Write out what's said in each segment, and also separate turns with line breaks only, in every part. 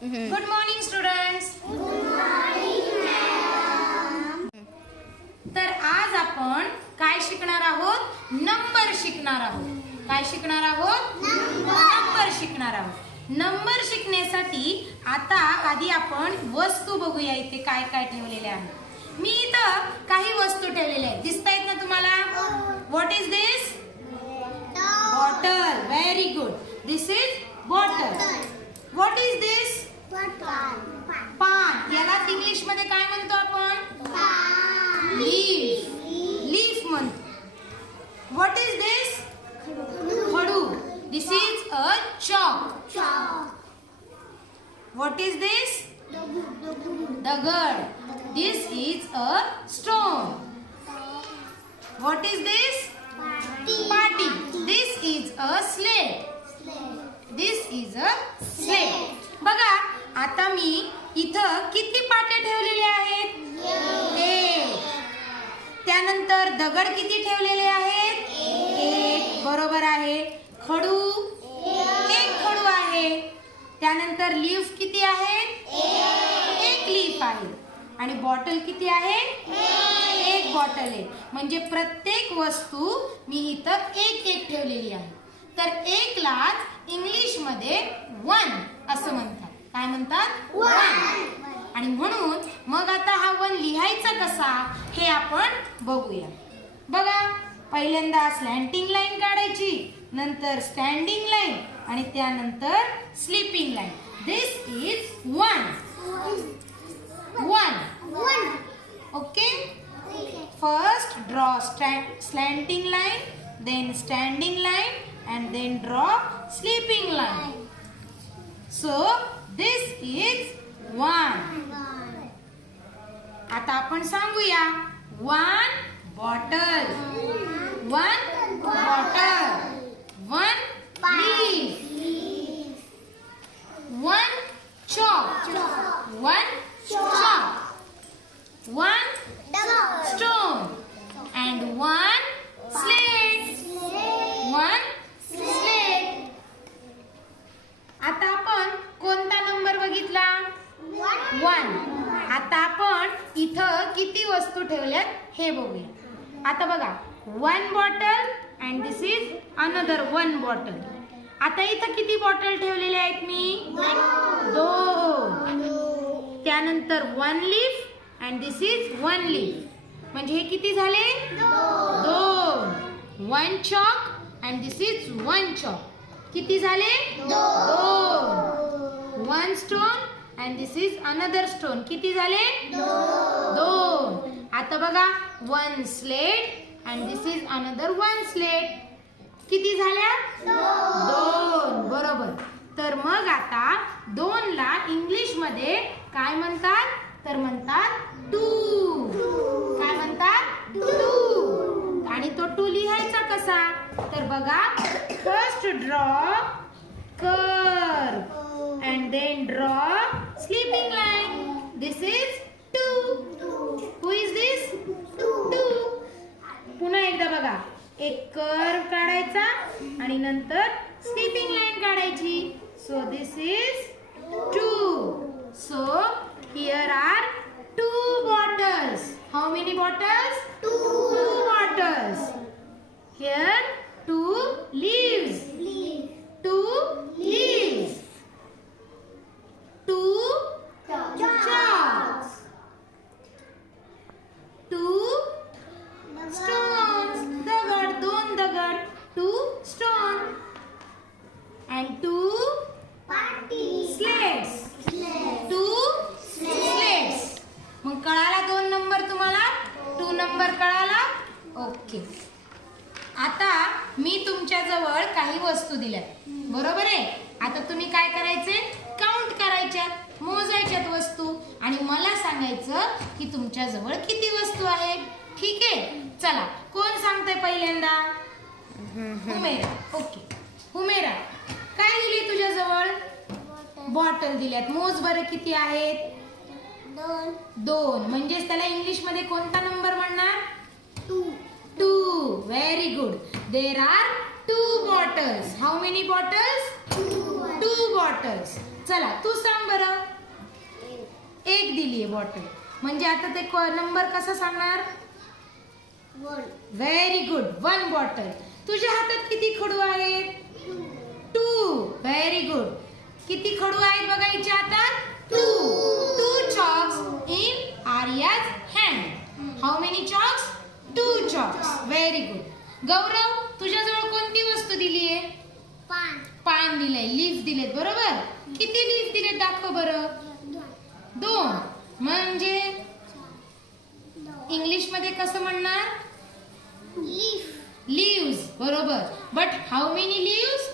Good morning students तर आज आपण काय शिकणार आहोत? नंबर शिकणार आहोत. काय शिकणार आहोत? नंबर शिकणार आहोत. नंबर शिकण्यासाठी आता आधी आपण वस्तू बघूया इथे काय काय ठेवलेले आहे मी इथं काही वस्तू ठेवलेल्या आहेत. दिसत आहेत ना तुम्हाला? What is this bottle very good this is bottle what is this पान. याला इंग्लिशमध्ये काय म्हणतो आपण? लीफ लीफ म्हणतो व्हॉट इज दिस खडू. This is a chalk. What is this दगड. This is a stone what is this पाटी. This is a slate this is a slate बघा आता मी इथं किती पाटे ठेवलेले आहेत? एक. त्यानंतर दगड किती ठेवलेले आहेत? एक. बरोबर आहे. खडू? एक खडू आहे. त्यानंतर लीफ किती आहेत? एक लीफ आहे. आणि बॉटल किती आहे? एक बॉटल आहे. म्हणजे प्रत्येक वस्तू मी इथं एक एक ठेवलेली आहे. तर एकलाच इंग्लिशमध्ये वन असं म्हणतात. काय म्हणतात? वन. आणि म्हणून मग आता हा वन लिहायचा कसा हे आपण बघूया. बघा पहिल्यांदा स्लॅन्टिंग लाईन काढायची नंतर स्टँडिंग लाईन आणि त्यानंतर sleeping line this is one. One okay First draw sta- slanting line, then standing line, and then draw sleeping line. So this is one. आता आपण सांगूया. One bottle one bottle one leaf one chalk one chalk one stone. And one slate one slate आता आपण कोणता number बघितला one आता आपण इथं किती वस्तू ठेवल्यात हे बघूया. आता बघा one bottle and this is another one bottle आता इथं किती बॉटल ठेवलेल्या आहेत मी? दोन. त्यानंतर one leaf and this is one leaf म्हणजे हे किती झाले? दोन. One chalk and this is one chalk किती झाले? दोन. One stone and this is another stone किती झाले? दोन. आता बघा one slate and this is another one slate किती झाल्या? दोन. बरोबर. तर मग आता दोन ला इंग्लिशमध्ये काय म्हणतात? तर म्हणतात टू काय म्हणतात? टू आणि तो टू लिहायचा कसा? तर बघा फर्स्ट ड्रॉ कर and then draw sleeping line this is two who is this two पुन्हा एकदा बघा एक कर्व काढायचा आणि नंतर स्लीपिंग लाईन काढायची. So this is two so here are two bottles how many bottles two bottles here two leaves. Two leaves two chalks two stones दगड दोन दगड two stone and two slates two slates मग कळाला दोन number तुम्हाला to number कळाला okay. आता मी तुमच्या जवळ काही वस्तू दिल्यात. बरोबर आहे? आता तुम्ही काय करायचे? काउंट करायच्यात मोजायच्यात वस्तू आणि मला सांगायचं की तुमच्या जवळ किती वस्तू आहेत. ठीक आहे? चला कोण सांगतंय पहिल्यांदा? हुमेरा. ओके. हुमेरा काय दिली तुझ्या जवळ बॉटल दिल्यात. मोज बरं किती आहेत? दोन. म्हणजेच त्याला इंग्लिशमध्ये कोणता नंबर म्हणणार? Two very good there are two bottles how many bottles two bottles चला तू सांग बरं. एक दिली आहे बॉटल म्हणजे आता ते नंबर कसा सांगणार? व्हेरी गुड वन बॉटल तुझ्या हातात किती खडू आहेत? टू व्हेरी गुड किती खडू आहेत बघा हिच्या हातात? Two two chalks in Arya's hand how many chalks two chalks very good Gaurav तुझ्याजवळ कोणती वस्तू दिली आहे? पान. दिलंय. लीफ दिलेत बरोबर? किती लीफ दिलेत दाखव बरं. दोन. म्हणजे? इंग्लिशमध्ये कसं म्हणणार? Leaves. बरोबर. But how many leaves?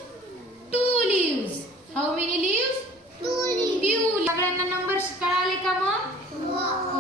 Two leaves. How many leaves? Two सगळ्यांना नंबर कळाले का मग? ओके